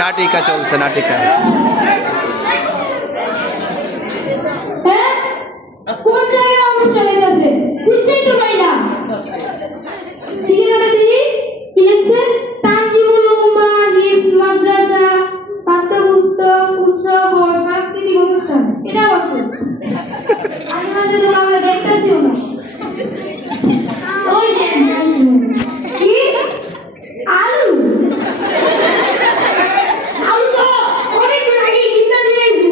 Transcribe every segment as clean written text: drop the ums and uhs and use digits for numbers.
নাটিকা চলছে, নাটিকা। কোন জায়গায় আমরা চলে গেছে বুঝতেই তো পাই না। ঠিকানাটা দিই কি লিখছে? তানজিমুল উম্মাহ হিফজ মাদ্রাসা পাঠ্যপুস্তক উৎসব ও সাংস্কৃতিক অনুষ্ঠান। এটা বলছো আমি হয়তো তো আমরা দেখতেছিও না। ওই যে কি আলু আলু তো অনেকদিন আগে কিনে নিয়ে এসেছি।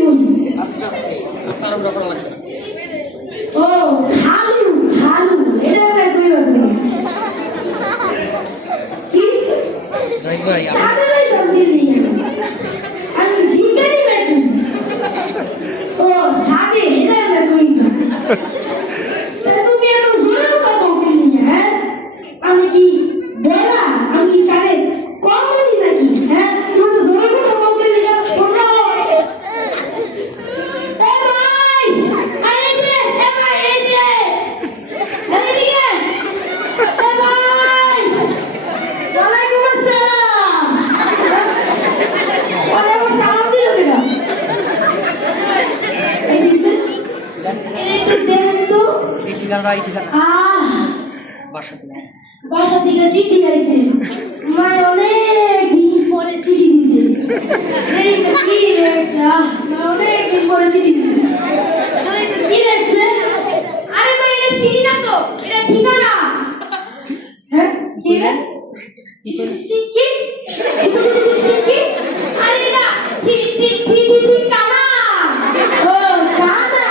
ও আলু আলু এটা কই হবে কি জয় ভাই চাকরি দিলি আমি ভিখারি নাকি? ও সাদে এটা কই তুমি এত জোরে কথা বললি? হ্যাঁ আমি কি বেলা আমি কারে কম বলি নাকি? হ্যাঁ তুমি তো জোরে কথা বললি না। শোনো এ ভাই আরে যে এ ভাই এই যে আরে দিকে এ ভাই ওয়ালাইকুম আসসালাম। ওয়ালাইকুম সালাম দিল কেন? এই দিছে এই দেন তো এই ঠিকানা, এই ঠিকানা বাসা থেকে চিঠি আইছে। আমার অনেক দিন পরে চিঠি দিছে। এই কি লেখা? অনেক দিন পরে চিঠি দিছে। কি লেখছে? আরে ভাই এটা চিঠি না তো, এটা ঠিকানা। হ্যাঁ কি রে? চিঠি চিঠি আরে এটা চিঠি কানা। ও কানা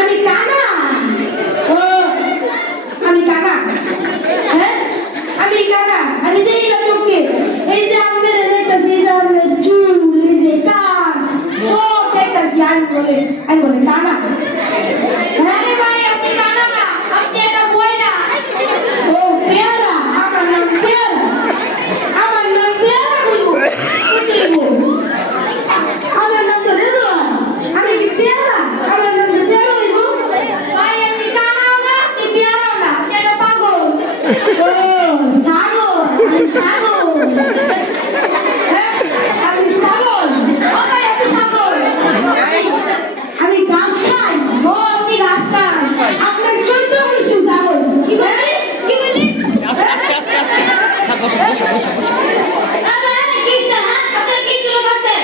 আমি কানা। ও আমি কানা। হ্যাঁ আমি কানা। আমি দেই না তোকে। এই যে আমাদের একটা সিজারে চুল এই যে কান সব একটা সিয়ান আমি বলে কানা। হ্যাঁ রে ভাই আপনি কানা না, আপনি একটা বয়রা। ও পেয়ারা, আমার নাম পেয়ারা। আমার নাম পেয়ারা কইবো কইবো আমার নাম তো রেজওয়া। আমি কি পেয়ারা? আমার নাম তো পেয়ারা কইবো। ভাই আপনি কানাও না, আপনি পেয়ারাও না, আপনি একটা পাগল। ও ছাগল, আমি ছাগল। হ্যাঁ আমি ছাগল। ও ভাই আপনি ছাগল। আমি ঘাস খাই। ও আপনি ঘাস খান। আপনার চৈত্র কিছু ছাগল। কি বললি? কি বললি? আস্তে আস্তে আস্তে আস্তে স্যার বসো বসো বসো বসো। আরে কি না আপনার কি শুরু করতেন?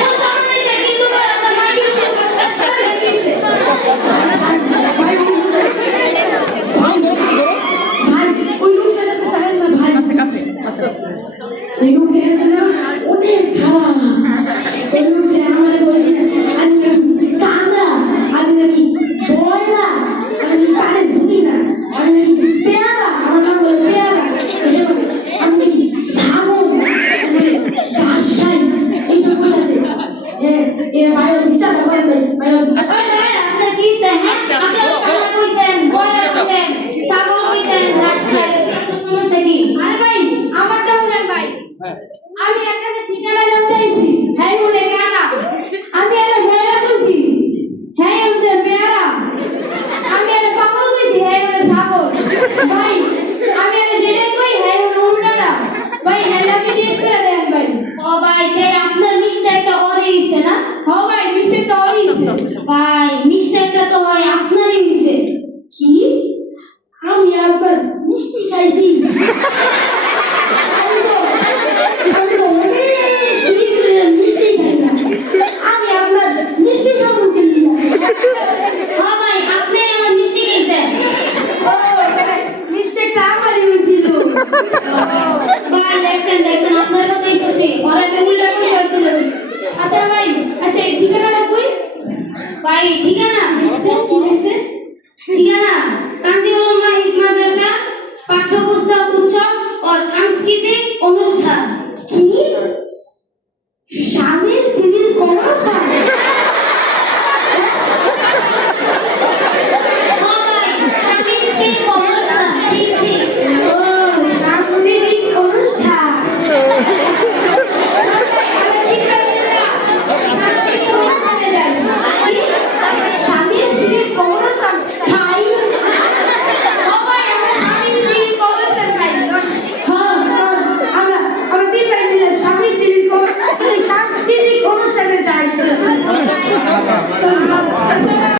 কোন ধরনের কিন্তু আপনার মাইন্ড শুরু করতেন? ভাই ওই লোকটা কাছে চাইেন না ভাই। কাছে কাছে আস্তে আস্তে। এই লোকটা আছে না অনেক খারাপ। এই লোকটা আমাদের বলছে আমি নাকি কানা, আমি নাকি বয়রা, আমি কানে ভুলি না, আমি নাকি পেয়ারা, আমার নাম হলো পেয়ারা। আমি নাকি ছাগল, আমি ঘাস খাই, এইসব বলেছে। ভাইয়ের বিচার করেন ভাইয়ের বিচার। আপনার কি চাই? আপনার কানা কইতেন, বয়রা কইতেন, ছাগল কইতেন, ঘাস খাই, সমস্যা কি? আরে ভাই আমারটা বলেন ভাই। আমি একটা ঠিকানা জানতে চাইছি। হ্যাঁ বলে কানা। আমি এর বয়রা কইছি। হ্যাঁ বলে পেয়ারা। আমি এর পাগল কইছি। হ্যাঁ বলে ছাগল। ভাই আমি এর যেটা কই হ্যাঁ বলে উল্টাটা। ভাই হ্যাঁ আপনি চেক করে দেন ভাই। ও ভাই তাই আপনার মিস্টেকটা ওরে গেছে না? ও ভাই মিস্টেকটা ওরে গেছে। ভাই